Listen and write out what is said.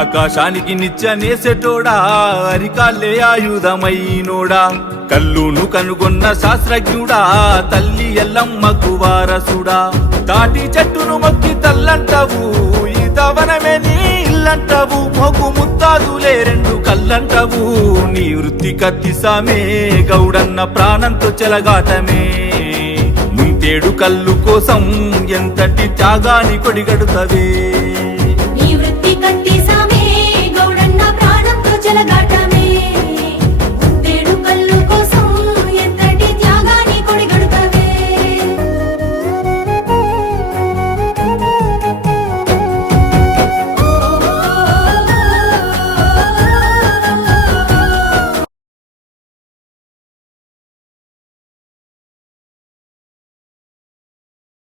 ఆకాశానికి నిత్యనేసెటోడా అరికాళ్ళే ఆయుధమైనోడా కల్లును కనుగొన్న శాస్త్రజ్ఞుడా తల్లి ఎల్లమ్మకు వారసుడా తాటి చెట్టును మొక్కి తల్లంటవు ఈతవనమే నీ ఇల్లంటవు మొగు ముత్తాదులే రెండు కల్లంటవు నీ వృత్తి కత్తిసామే గౌడన్న ప్రాణంతో చెలగాటమే ముంతేడు కల్లు కోసం ఎంతటి త్యాగాని కొడిగడుతవే